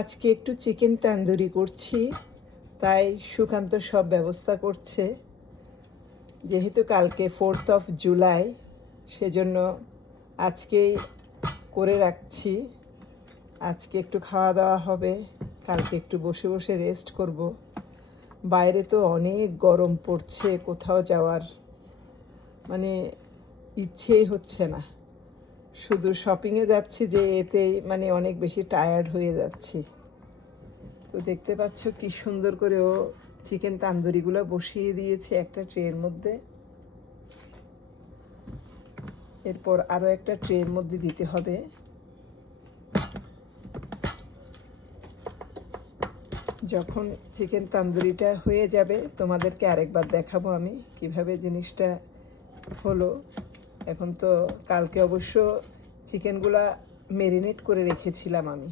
আজকে একটু চিকেন তান্দুরি করছি, তাই সুকান্ত সব ব্যবস্থা করছে। যেহেতু কালকে 4th জুলাই, সেজন্য আজকেই করে রাখছি। আজকে একটু খাওয়া দাওয়া হবে, কালকে একটু বসে বসে রেস্ট করব। বাইরে তো অনেক গরম পড়ছে, কোথাও যাওয়ার মানে ইচ্ছেই হচ্ছে না। শুধু শপিংয়ে যাচ্ছি যে এতেই মানে অনেক বেশি টায়ার্ড হয়ে যাচ্ছি। তো দেখতে পাচ্ছ কি সুন্দর করে ও চিকেন তান্দুরিগুলো বসিয়ে দিয়েছে একটা ট্রের মধ্যে। এরপর আরও একটা ট্রের মধ্যে দিতে হবে। যখন চিকেন তান্দুরিটা হয়ে যাবে তোমাদেরকে আরেকবার দেখাবো আমি কিভাবে জিনিসটা হলো। এখন তো কালকে অবশ্য চিকেনগুলা ম্যারিনেট করে রেখেছিলাম আমি।